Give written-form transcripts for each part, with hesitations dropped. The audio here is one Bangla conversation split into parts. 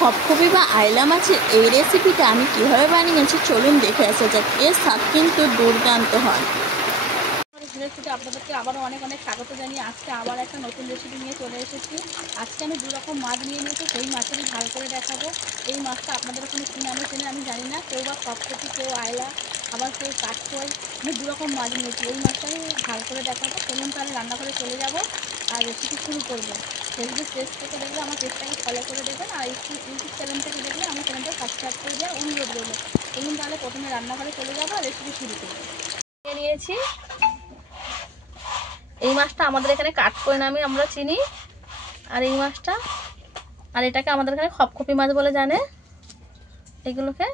খপখপি বা আইলা মাছের এই রেসিপিটা আমি কিভাবে বানিয়েছি চলুন দেখে আসা যাক। এর স্বাদ কিন্তু দুর্দান্ত হয়। রেসিপিতে আপনাদেরকে আবারও অনেক অনেক স্বাগত জানিয়ে আজকে আবার একটা নতুন রেসিপি নিয়ে চলে এসেছি। আজকে আমি 2 রকম মাছ নিয়ে নিয়েছি, সেই মাছেরই ঝাল করে দেখাবো। এই মাছটা আপনাদের ওখানে কী নামে চেনে আমি জানি না, কেউ বা খপখপি, কেউ আইলা, আবার কেউ কাঠকই। আমি 2 রকম মাছ নিয়েছি, এই মাছটাই ঝাল করে দেখাবো। চলুন তাহলে রান্নাঘরে চলে যাব আর রেসিপি শুরু করবো। ফেসবুক পেজ থেকে দেখলে আমার পেজটাকে ফলো করে দেবেন, আর ইউটিউব চ্যানেল থেকে দেখলে আমার চ্যানেলটা সাবস্ক্রাইব করে দেওয়ার অনুরোধ রইল। চলুন তাহলে প্রথমে রান্নাঘরে চলে যাবো আর রেসিপি শুরু করবো। নিয়েছি এই মাছটা, আমাদের এখানে কাঠকই নামে আমরা চিনি, আর এই মাছটা, আর এটাকে আমাদের এখানে খপখপি মাছ বলে জানে এগুলোকে।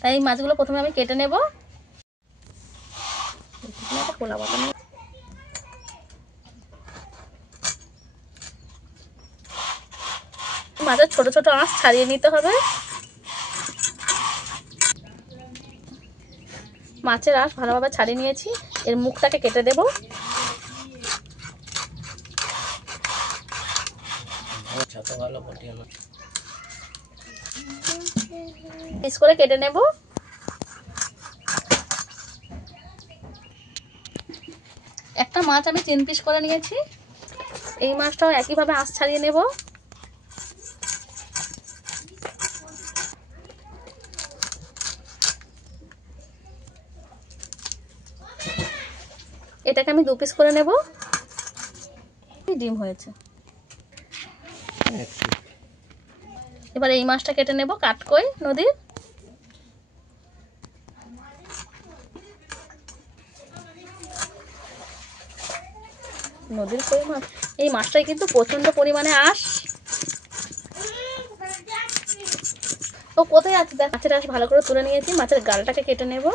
তাই এই মাছগুলো প্রথমে আমি কেটে নেব। মাছের ছোট ছোট আঁশ ছাড়িয়ে নিতে হবে। মাছের আঁশ ভালোভাবে ছাড়িয়ে নিয়েছি, এর মুখটাকে কেটে দেব। পিস করে কেটে নেব। একটা মাছ আমি 3 পিস করে নিয়েছি, এই মাছটাও একইভাবে আঁশ ছাড়িয়ে নেব। এটাকে আমি 2 পিস করে নেব। ডিম হয়েছে। এবার এই মাছটা কেটে নেব, কাঠকই নদীর। নদীর কই মাছ, এই মাছটাই কিন্তু প্রচন্ড পরিমাণে আঁশ। ও কোথায় আছে দেখ। মাছের আঁশ ভালো করে তুলে নিয়েছি, মাছের গালটাকে কেটে নেব।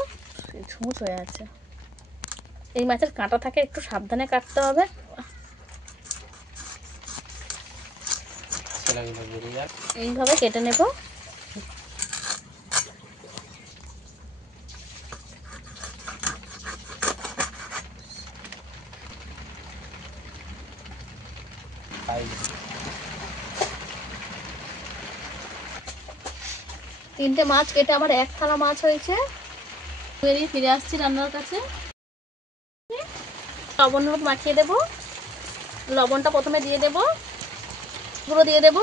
ছুঁচ হয়ে আছে, এই মাছের কাঁটা থাকে, একটু সাবধানে কাটতে হবে। এইভাবে কেটে নেব। তিনটে মাছ কেটে আমার 1 থালা মাছ হয়েছে। বেরিয়ে ফিরে আসছি রান্নার কাছে। লবণ হলুদ মাখিয়ে দেব। লবণটা প্রথমে দিয়ে দেব, গুঁড়ো দিয়ে দেব।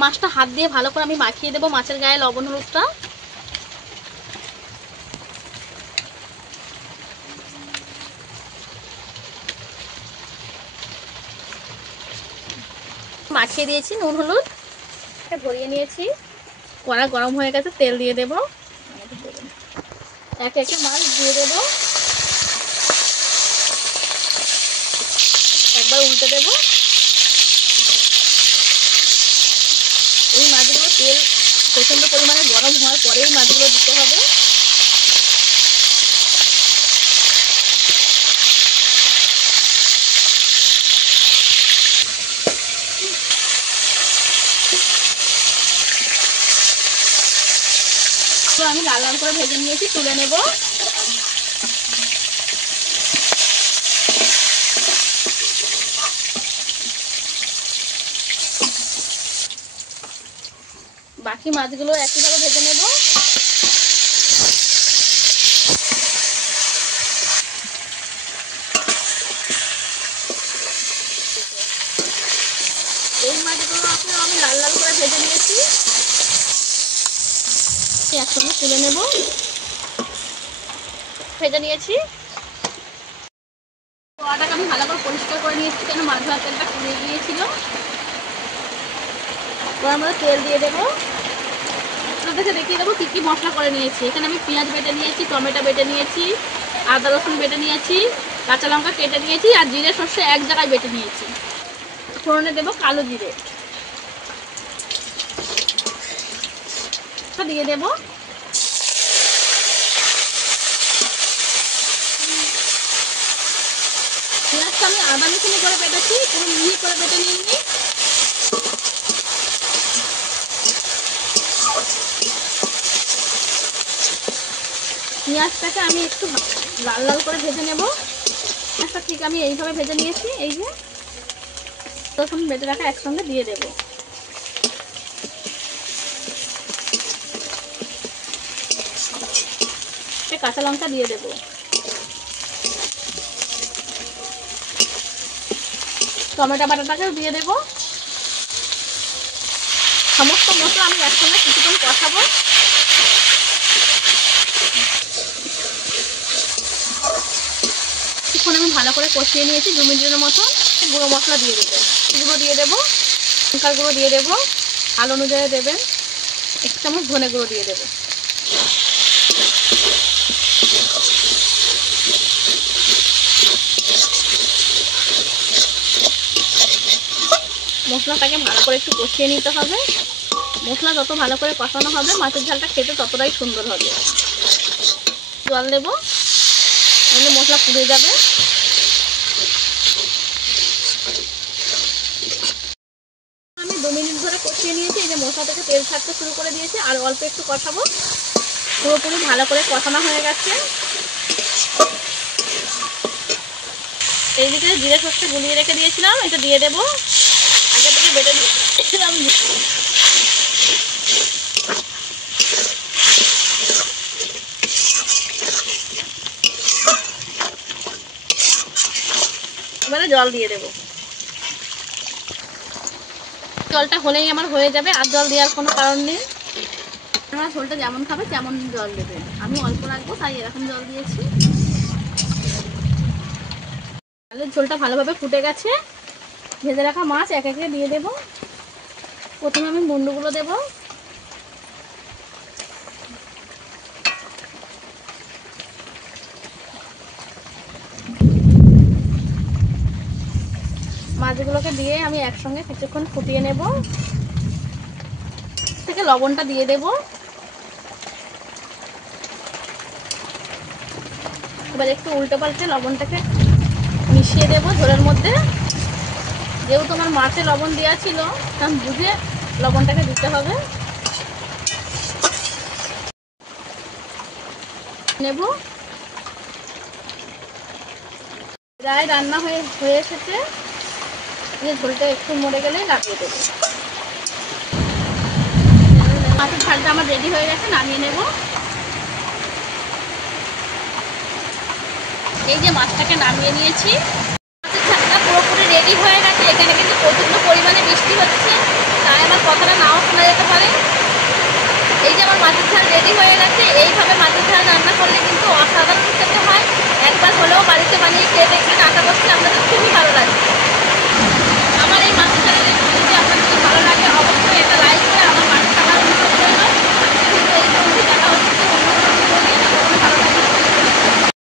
মাছটা হাত দিয়ে ভালো করে আমি মাখিয়ে দেব মাছের গায়ে লবণ হলুদটা। মাখিয়ে দিয়েছি নুন হলুদ, ভরিয়ে নিয়েছি। কড়া গরম হয়ে গেছে, তেল দিয়ে দেব। একে একে মাছ দিয়ে দেব, একবার উল্টে দেব। এই মাছগুলো তেল প্রচন্ড পরিমাণে গরম হওয়ার পরেই মাছগুলো দিতে হবে। তো আমি লাল লাল করে ভেজে নিয়েছি, তুলে নেব। বাকি মাছগুলো একইভাবে ভেজে নেব। এই মাছগুলো আমি লাল লাল করে ভেজে নিয়েছি, একসঙ্গে তুলে নেব। ভেজে নিয়েছি। কড়াটাকে আমি ভালো করে পরিষ্কার করে নিয়েছি, কেন মাছ ভাজার তেলটা পুড়ে গিয়েছিল। এবার আমরা তেল দিয়ে দেবো। আপনাদেরকে দেখিয়ে দেবো কী কী মশলা করে নিয়েছি। এখানে আমি পেঁয়াজ বেটে নিয়েছি, টমেটো বেটে নিয়েছি, আদা রসুন বেটে নিয়েছি, কাঁচা লঙ্কা কেটে নিয়েছি, আর জিরে সর্ষে এক জায়গায় বেটে নিয়েছি। ফোড়নে দেবো কালো জিরে দিয়ে দেবো। পেঁয়াজটা আমি আদা মিশিয়ে করে বেটেছি, পুরো মিহি করে বেটে নিইনি। পেঁয়াজটাকে আমি একটু লাল লাল করে ভেজে নেব। পেঁয়াজটা ঠিক আমি এইভাবে ভেজে নিয়েছি। এই যে রসুন বেটে রাখা একসঙ্গে দিয়ে দেব। কাঁচা লঙ্কা দিয়ে দেব। টমেটো বাটাটাকেও দিয়ে দেব। সমস্ত মশলা আমি একসঙ্গে কিছুক্ষণ কষাবো। কিছুক্ষণ আমি ভালো করে কষিয়ে নিয়েছি 2 মিনিটের মতো। গুঁড়ো মশলা দিয়ে দেবো, গুঁড়ো দিয়ে দেবো, লঙ্কার গুঁড়ো দিয়ে দেবো, ঝাল অনুযায়ী দেবেন। 1 চামচ ধনে গুঁড়ো দিয়ে দেবো। মশলাটাকে ভালো করে একটু কষিয়ে নিতে হবে। মশলা যত ভালো করে কষানো হবে মাছের ঝালটা খেতে ততটাই সুন্দর হবে। জল দেব, তাহলে মশলা পুড়ে যাবে। আমি 2 মিনিট ধরে কষিয়ে নিয়েছি। এই যে মশলা থেকে তেল ছাড়তে শুরু করে দিয়েছে, আর অল্প একটু কষাবো। পুরোপুরি ভালো করে কষানো হয়ে গেছে। এইদিকে জিরে সর্ষে গুলিয়ে রেখে দিয়েছিলাম, এটা দিয়ে দেবো। আগে থেকে বেটে দিয়েছিলাম। এবারে জল দিয়ে দেবো। জলটা হলেই আমার হয়ে যাবে, আর জল দেওয়ার কোনো কারণ নেই। আপনারা ঝোলটা যেমন খাবে তেমন জল দেবেন। আমি অল্প রাখবো তাই এরকম জল দিয়েছি। তাহলে ঝোলটা ভালোভাবে ফুটে গেছে। ভেজে রাখা মাছ এক একে দিয়ে দেব। প্রথমে আমি মুন্ডুগুলো দেবো। মাছগুলোকে দিয়ে আমি একসঙ্গে কিছুক্ষণ ফুটিয়ে নেব। থেকে লবণটা দিয়ে দেব। এবার একটু উল্টো পাল্টে লবণটাকে মিশিয়ে দেব ঝোলের মধ্যে। যেহেতু আমার মাছে লবণ দেওয়া ছিল, তখন বুঝে লবণটাকে দিতে হবে। নেব। প্রায় রান্না হয়ে এসেছে। এই ঝোলটা একটু মরে গেলেই নামিয়ে দেবো। মাছের ঝালটা আমার রেডি হয়ে গেছে, নামিয়ে নেব। এই যে মাছটাকে নামিয়ে নিয়েছি। মাছের ঝালটা পুরোপুরি রেডি হয়ে গেছে। এখানে কিন্তু প্রচণ্ড পরিমাণে বৃষ্টি হচ্ছে, তাই আমার কথাটা নাও শোনা যেতে পারে। এই যে আমার মাছের ঝাল রেডি হয়ে গেছে। এইভাবে মাছের ঝাল রান্না করলে কিন্তু অসাধারণ খেতে হয়। একবার হলেও বাড়িতে বানিয়ে খেয়ে দেখবেন, আশা করছি আপনাদের খুবই ভালো লাগবে। আমার এই মাছের ঝালের রেসিপি যদি আপনাদের ভালো লাগে